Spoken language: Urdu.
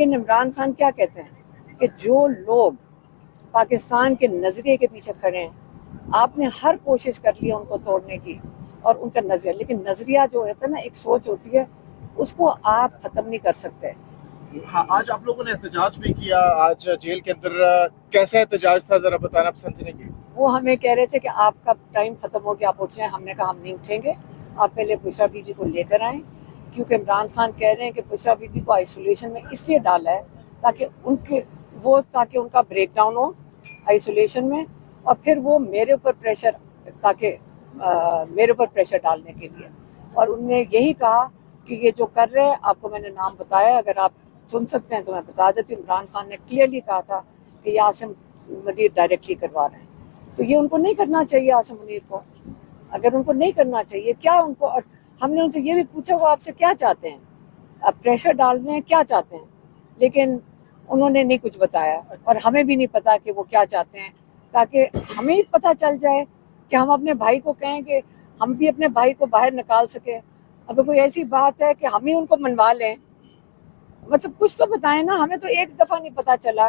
لیکن عمران خان کیا کہتے ہیں کہ جو لوگ پاکستان کے نظریے کے پیچھے کھڑے ہیں، آپ نے ہر کوشش کر لی ان کو توڑنے کی اور ان کا نظریہ، لیکن نظریہ جو ہوتا ہے نا، ایک سوچ ہوتی ہے، اس کو آپ ختم نہیں کر سکتے۔ ہاں، آج آپ لوگوں نے احتجاج بھی کیا، آج جیل کے اندر کیسا احتجاج تھا، ذرا بتانا پسند کریں گے؟ وہ ہمیں کہہ رہے تھے کہ آپ کا ٹائم ختم ہو گیا، آپ اٹھ جائیں۔ ہم نے کہا ہم نہیں اٹھیں گے، آپ پہلے بشرا بی بی کو لے کر آئیں، کیونکہ عمران خان کہہ رہے ہیں کہ بشرا بی بی کو آئسولیشن میں اس لیے ڈالا ہے تاکہ ان کا بریک ڈاؤن ہو آئسولیشن میں، اور پھر وہ میرے اوپر پریشر ڈالنے کے لیے۔ اور انہوں نے یہی کہا کہ یہ جو کر رہے ہیں، آپ کو میں نے نام بتایا، اگر آپ سن سکتے ہیں تو میں بتا دیتی ہوں۔ عمران خان نے کلیئرلی کہا تھا کہ یہ عاصم منیر ڈائریکٹلی کروا رہے ہیں، تو یہ ان کو نہیں کرنا چاہیے۔ عاصم منیر کو اگر ان کو نہیں کرنا چاہیے، کیا ان کو، اور ہم نے ان سے یہ بھی پوچھا وہ آپ سے کیا چاہتے ہیں، آپ پریشر ڈال رہے ہیں، کیا چاہتے ہیں، لیکن انہوں نے نہیں کچھ بتایا، اور ہمیں بھی نہیں پتا کہ وہ کیا چاہتے ہیں، تاکہ ہمیں ہی پتہ چل جائے کہ ہم اپنے بھائی کو کہیں کہ ہم بھی اپنے بھائی کو باہر نکال سکیں۔ اگر کوئی ایسی بات ہے کہ ہم ہی ان کو منوا لیں، مطلب کچھ تو بتائیں نا، ہمیں تو ایک دفعہ نہیں پتا چلا۔